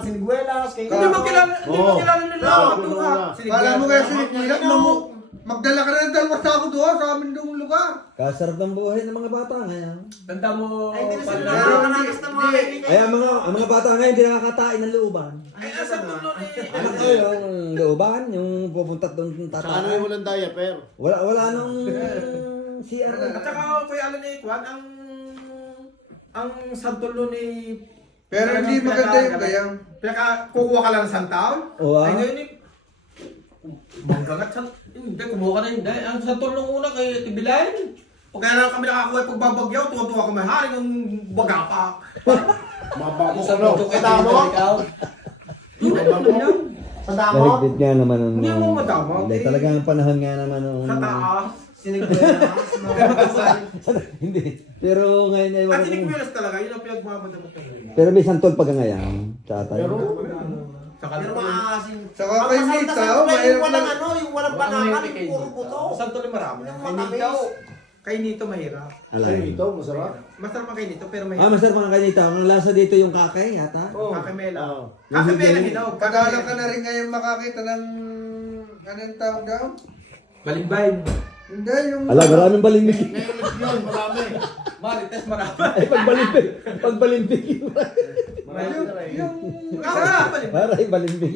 Siniguelas, kay... Hindi mo kilala nila ang duha. Kala mo kaya sinigwilat mo. Magdala ka na ng dalawang tao doon sa amin doong lugar. Kasarap ng buhay ng mga bata ngayon. Tanda mo... Ay, hindi na sila pala- nakakanakas ng mga kaibigan. Ay, ang mga bata ngayon, hindi nakakatain ng looban. Ay, asa tulo ni... Anak ko yung looban, yung pupunta doon Sa ano yung tataan. walang diaper? Wala nung CR. At saka, Kuya Alan ni Kwan, ang santulo ni... Pero hindi maganda yung gayang. Kukuha ka lang ng santaon? Oo. Ay, ngayon eh. Manggangat sa... Hindi, kumuha ka na hindi. Ang santulo nung una kay Tibilayan. O kaya lang kami nakakuha yung pagbabagyaw, tuwa-tuwa kami. Hari ng baga pa. Mababo Sa ko no. luto Sa damo? Sa damo? Mahigpit nga naman nung... Hindi mo madama. Hindi, talagang panahon nga naman nung... Sa taas. Siniguelas. Hindi. Pero ngayon ay... At sinikwilas talaga, yun ang pinagmamadamot ng nila. Pero may santol pag ngayon. Sa atay. Saka Pero maasim. Saka kay Nita, mahirap Yung walang na. ano, yung walang banakan, yung puro buto. Santulo marami. Yung Kay matamis. Nito, kay Nito mahirap. Alay. masarap. Masarap ang kay Nito, pero Ah, mahirap. masarap mga kanita. Ang lasa dito yung kakay yata. Kakimela. Oo. Kakimela hilaw. Kagala ka na rin ngayon makakita ng... Anong tawag daw? Balimbay. Hindi, yung... Ala, maraming balimbing. Ngayon yun, marami. Marites marami. Ay, pagbalimbing. Pagbalimbing. Marami na rin. Yung... Ah, balimbay. Para yung balimbing.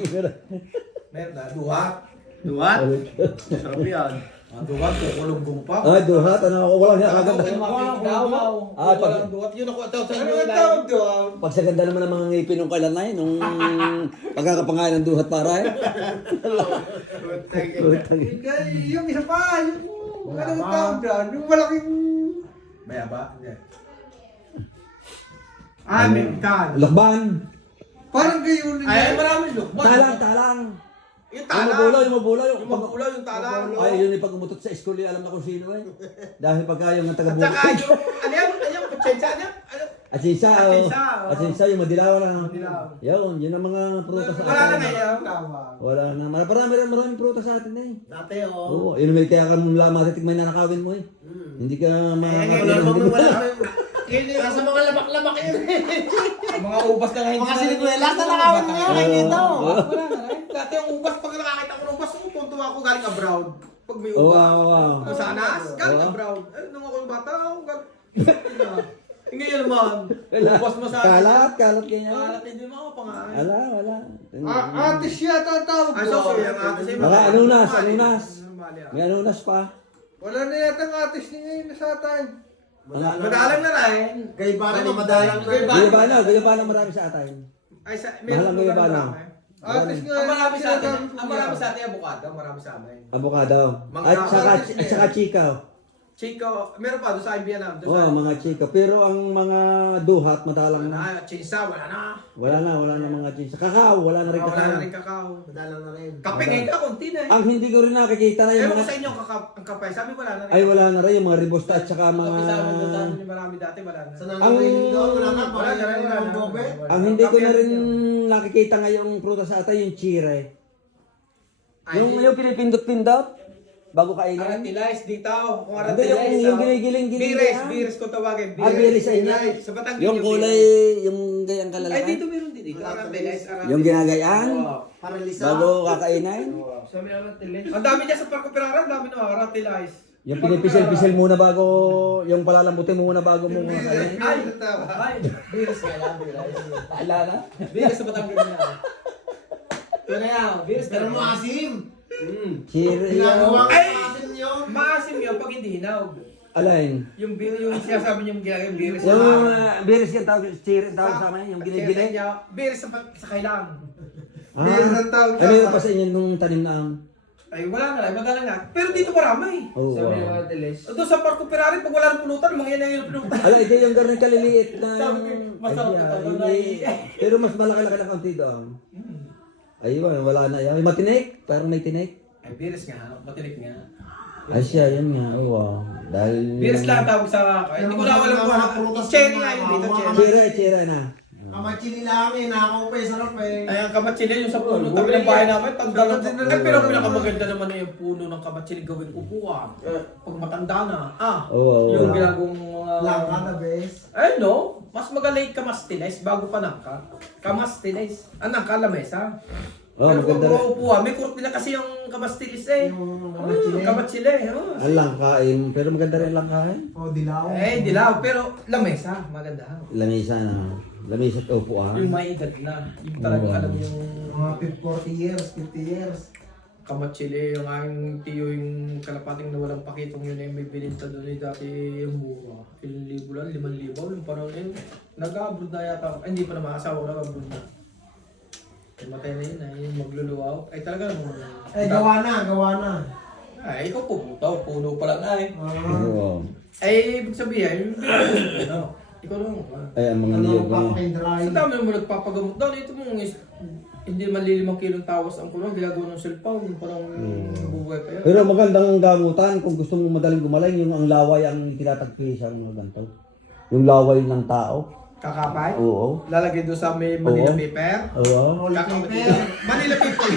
Meron na, duhat. Duwat? Sarap yan. Duhat, kukulunggong pa. Ay, duhat. Ano ako? Walang niya agad. Ah, pag duhat, yun ako. Ito, sa Ano inyo ang tawag doon? Pag sa ganda naman ng mga ngipin ng kalanay, nung pagkakapangalan ng duhat para eh. Hindi, yung isa pa, yung... Anong tawag doon? Yung malaking... Mayaba? Hindi. Ah, American. Lokban. Parang gayon Ay, maraming lukman. Talang. Yung Yung talang. mabulaw, yung mabulaw. Yung mabulaw, yung talang. Ay, yun yung pag umutot sa school, alam na kung sino eh. Dahil pagka yung At saka taga-bukid. yung, ano yung kutsensya niya? Ano? Atsinsa, Atsinsa, oo. Atsinsa, yung madilaw lang. Madilaw. Yun ang mga prutas sa Wala na atin. ngayon. Wala na. Maraming prutas sa atin eh. Dati, oo. Oo, yun may kaya ka mula matitikmay na nakawin mo eh. Hindi ka Wala Nasa mga labak-labak yun. Mga ubas na ngayon. Mga siniguelas na nakawin mo yan, kay Nito. Wala na rin. Dati yung ubas, pag nakakita ko ng ubas, tuwa ako galing abroad. Pag may Oo, ubas. oo. Masanas, galing Oo. abroad. Eh, nung ako yung bata, ako ngayon naman, ubas mo sa akin. Kalat kanya. Kalat, hindi mo ako pangalan. Wala. Atis yata ang tawag Ay, so, doon. yung atis ay Mga anunas. Normal yan. May anunas pa. Wala na yata ang atis niya ngayon sa atin. Madalang na rin. Kay Bano, madalang Kay na. Bano. Gaya ba na marami sa atay. Ay, sa, Mahal ang lugar gayabano. marami. Atis nga. Ang marami sa atin, sinasabi ko ang marami yan. sa atin, avocado, marami sa amin. Abukado. Mga At saka chikaw. Chico, meron pa doon sa Vietnam. Oo, mga chikaw. Pero ang mga duhat, madalang na. na. Chinsa, wala na. Wala na mga chisa. Kakao, wala na rin Wala na kakao. rin kakao. Madalang na rin. Kape ngayon ka, konti na eh. Ang hindi ko rin nakikita na yung Ewan ko mga... sa inyo ang kapay. Sabi wala na rin. Ay, wala na rin yung mga ribosta at saka mga... Kape sa amin doon sa amin, marami dati, wala na. Sa nangyayari doon, wala na. Wala na rin, wala na. Gobe. Ang hindi ko Kape na rin yan. nakikita ngayong prutas sa atay, yung chire. Ay, Yung pinipindot-pindot, bago kainin. Aratilis dito. Kung Hindi, aratilis. yung ginigiling-giling Biris, yan. biris ko tawagin. Ah, biris sa inyo. Sa Batangas Yung kulay, yung gayang Ay, kalalaki. dito meron din dito. Aratilis. Yung ginagayaan, Paralisa. bago kakainin. Sabi aratilis. Ang dami niya sa Parco Pirara, ang dami na aratilis. Yung pinipisil-pisil muna bago, yung palalambutin mo muna bago mo kakainin. Ay, ay, biris nga lang, biris. Ala na? Biris sa Batangas na. Pero yan, biris Pero maasim. Chire Ginagawa yan. ko Ay! maasim yun. Maasim yun pag hindi hinog. Alain. Yung sinasabi niyo yung ginagawa, biris. Yung biris yung tawag, chire tawag sa amin, yung ginigiling. Biris sa kailangan. Biris ang tawag sa Ano yung amin. pa sa inyo nung tanim na ang? Ay, wala na lang, madala nga. Pero dito marami. Oo. Doon sa Parco Pirari, pag wala ng pulutan, mga yan ang yung pinutan. Ala, ito yung garnet kaliliit na... Sabi ko, masarap Ay, ito, yun na- eh. Pero mas malaki-laki na kaunti doon. Ayun, wala na yan. May matinik, parang may tinik. Ay, biris nga, matinik nga. Ay siya, yan nga. Oo. Dahil... Biris lang ang tawag sa... Hindi ko na alam kung cherry nga yun dito, cherry. Chire na. Kamachili lang eh, nakakaw pa eh, sarap eh. Ay, ang kamatsili yung sa puno. Tabi ng bahay namin, tanggalan din. Ay, pero pinakamaganda naman na yung puno ng kamatsili gawing upuan. Pag matanda na. Oo. Yung ginagawang mga... Langka the best. Ay, no. Mas magaling kamastiles bago pa nangka. Kamastiles. Ang nangka lamesa. Oh, Pero kung maganda rin. upuan, may kurot nila kasi yung kamastiles eh. Yung Kamatsile. Oh. Ang langkain, pero maganda rin ang langkain. Oh, dilaw. Eh, dilaw. Pero lamesa, maganda. Lamisa na. Lamisa at upuan. Yung may edad na. Yung talagang Oo. alam yung Mga 40 years, 50 years. kamatsile. Yung aking tiyo yung kalapating na walang pakitong yun eh. May bininta doon eh. Dati yung mura. 1,000 lang, 5,000. Yung parang yun. Nag-abroad na yata ako. Ay, hindi pa naman. Asawa ko nag-abroad na. Matay na yun yung magluluwaw. Ay talaga naman. Gawa na. Ay, ikaw puputaw. Puno pa lang ay. Oo. Ay, ibig sabihin, ano, ikaw naman ka. Ay, ang mga Ano, niyog mo. papakindry. Sa dami mo nagpapagamot daw. Ito mong hindi man 5 kilong tawas ang kulong. Ginagawa ng cellphone. Parang bubuhay pa yun. Pero magandang gamutan kung gusto mo madaling gumaling, yung ang laway ang tinatagpi sa mga ganito. Yung laway ng tao. Kakapay? Oo. Lalagay doon sa may Manila Oo. paper. Oo. Manila paper.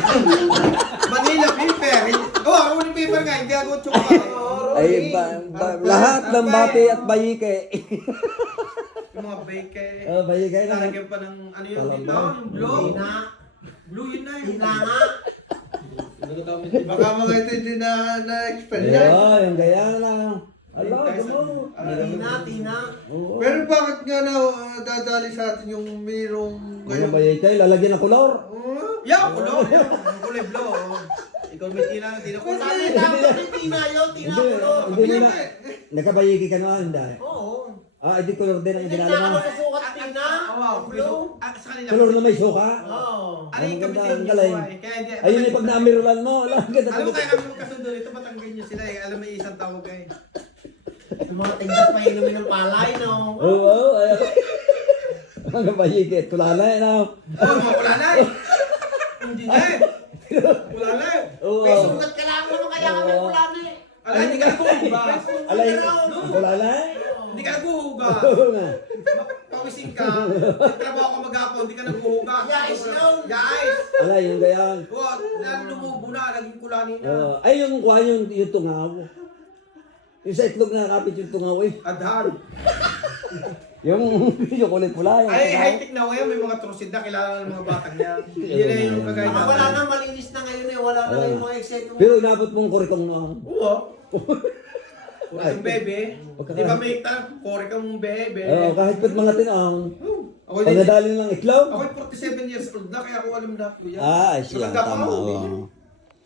Manila paper. Oh, rolling paper nga. Hindi ako tsuka. Ay, lahat ng bati at bayike. Yung mga bake. Oh, bayike na. Lalagyan pa ng ano yun dito? Kalamba. Yung blue. Tina. Blue yun na yun. Tina nga. Baka mga ito hindi na-expel yan. Ayun, yung gaya na. Ala, gumo. Tina. Oo. Pero bakit nga na dadali sa atin yung mayroong Mga bayike, lalagyan ng kolor. Yan, kulay. Yung kulay blue. Ikaw may tina, hindi na kulay. Sabi dapat ni Tina yun, Tina Hindi, ulo. hindi mo na. Nakabayike ka na, hindi. Oo. Ah, hindi kolor din ang Hindi ginala na mo. ako susukat Tina. Blue. Sa kanila. Kolor na may suka. Oo. Ano yung Ang kami ganda, din ang yung galing. buhay. Kaya hindi. Ayun yung pag naamirulan mo. Alam Alam mo kaya kami magkasundo nito, matanggal nyo sila eh. Alam mo yung isang tawag kayo. Yung mga tingdas pa inumin ng palay, no? Oo, ayun. Mga bayike, tulalay na. Oh, wala na eh. Hindi na eh. Wala na eh. Oo. May sugat ka lang naman kaya kami wala na eh. Ala, hindi ka naghuhuga. Alay, tulalay. Hindi ka naghuhuga. Oo nga. Pawising ka. Nagtrabaho ka maghapon, hindi ka naghuhuga. Yais yun. Yais. Alay, yung gayaan. Oh, lumubo na, naging kulani na. Ay, yung kuha yung tungaw. Yung sa itlog na kapit yung tungaw eh. Adhan. Yung kulay pula. yung Ay, tungaw. high-tech na ngayon, may mga trusid na, kilala ng mga batang niya. Hindi na yung kagaya Ah, wala natin. na, malinis na ngayon eh. Wala na yung mga excitement. Pero inabot mong korikong na. Oo. Kore kang bebe. Pagkaka- Di ba may tanong, kore kang bebe. Oo, kahit pit mga tinang. Ako din. Pagdadali ng itlog. Ako'y 47 years old na, kaya ako alam na po yan. Ah, ay siya. Talaga Tama. ako, Oo.